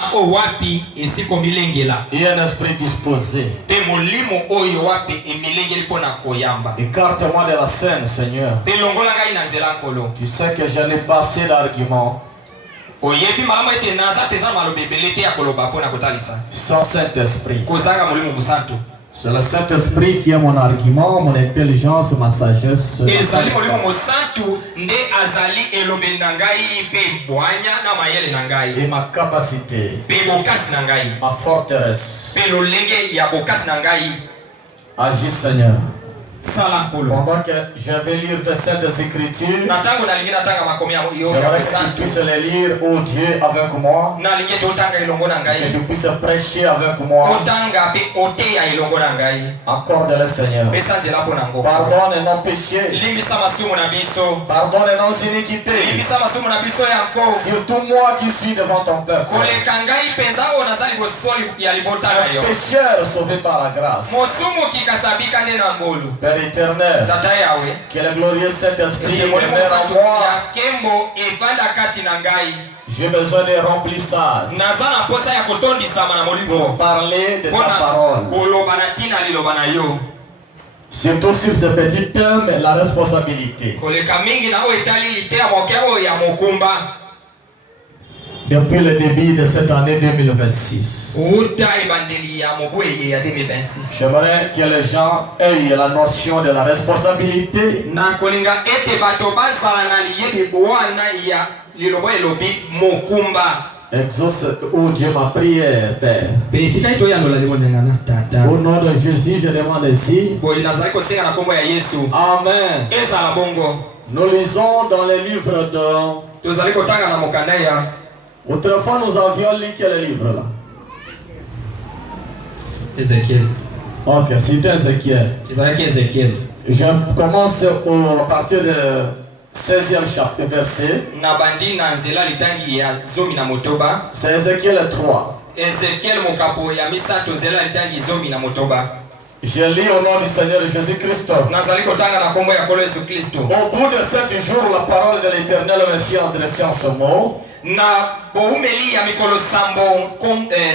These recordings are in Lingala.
Il y a un esprit disposé. Écarte-moi de la scène, Seigneur. Tu sais que je n'ai pas assez d'arguments. Sans Saint-Esprit. C'est le Saint-Esprit qui est mon argument, mon intelligence, ma sagesse. Et ma capacité, ma forteresse. Agis, Seigneur. Pendant que je vais lire de cette écriture, j'aimerais que tu puisses les lire, oh Dieu, avec moi. Que tu puisses prêcher avec moi. Accorde-le, Seigneur. Pardonne nos péchés. Pardonne nos iniquités. Surtout moi qui suis devant ton peuple. Un pécheur sauvé par la grâce. Père éternel, que le glorieux Saint-Esprit demeure en moi. J'ai besoin de remplissage pour parler de ta parole. Surtout sur ce petit thème, la responsabilité. Depuis le début de cette année 2026, j'aimerais que les gens aient la notion de la responsabilité. Exauce, oh Dieu, ma prière, Père. Au nom de Jésus, je demande ici. Amen. Nous lisons dans les livres de... Autrefois, nous avions lu quel livre là? Ézéchiel. Ok, c'était Ézéchiel. Je commence à partir du 16e chapitre, verset. C'est Ézéchiel 3. Je lis au nom du Seigneur Jésus-Christ. Au bout de 7 jours, la parole de l'Éternel me fit adresser en ce mot. Na boumeli ya mikolo sambo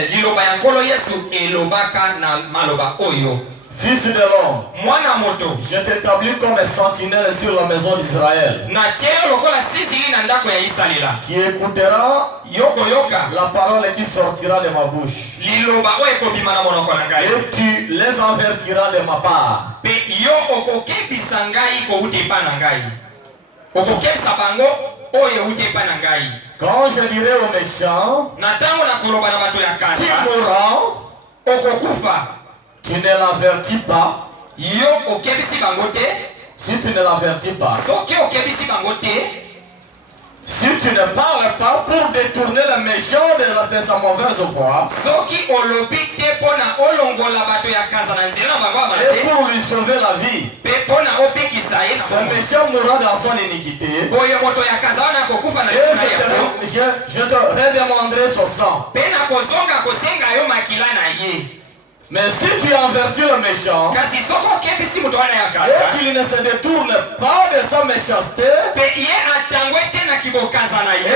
liloba ya nkolo Yesu elobaka na maloba oyo. Fils de l'homme, mwana moto, je t'établis comme un sentinelle sur la maison d'Israël. Na cheo lokola sizili na ndako ya Israela. Tu écouteras yoka la parole qui sortira de ma bouche. Liloba oyo ekobima na monoko na ngai. Et tu les avertiras de ma part. Pe yo okokebisa ngai ko utepa na ngai. Okokebisa bango oyo utepa na ngai. Quand je dirai aux méchants, qui mourra, tu ne l'avertis pas. Si tu ne l'avertis pas, si tu ne parles pas pour détourner le méchant de sa mauvaise voie, et pour lui sauver la vie, ce méchant mourra dans son iniquité, et je te redemanderai son sang. Mais si tu avertis le méchant et qu'il ne se détourne pas de sa méchanceté et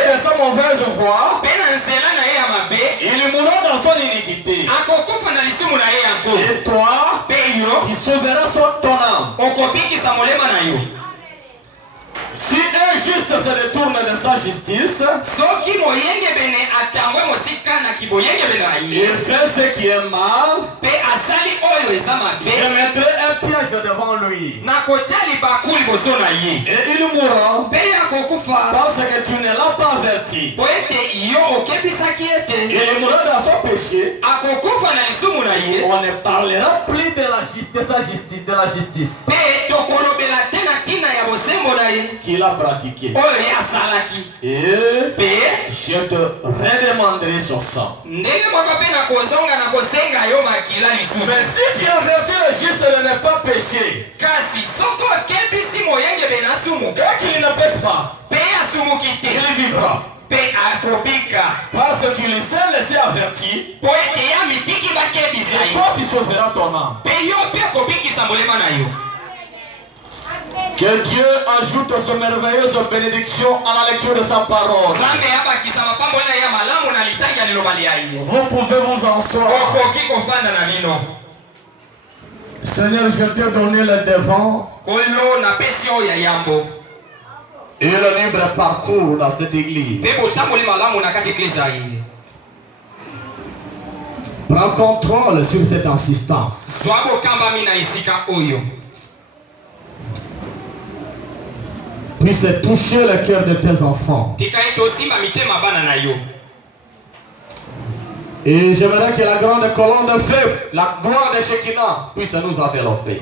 de sa mauvaise voie, il mourra dans son iniquité. Et toi, tu sauveras ton âme. Si un juste se détourne de sa justice, il fait ce qui est mal, je mettrai un piège devant lui. Et il mourra parce que tu ne l'as pas averti. Il mourra dans son péché. On ne parlera plus de la justice qu'il a pratiqué. Et je te redemanderai son sang. Mais si tu avertis le juste de ne pas pécher, et qu'il ne pêche pas, il vivra. Parce qu'il s'est laissé avertir, et toi tu sauveras ton âme. Que Dieu ajoute ses merveilleuses bénédictions à la lecture de sa parole. Vous pouvez vous en asseoir. Seigneur, je t'ai donné le devant et le libre parcours dans cette église. Prends contrôle sur cette insistance. Puisse toucher le cœur de tes enfants. Et j'aimerais que la grande colonne de feu, la gloire de Shekinah, puisse nous envelopper.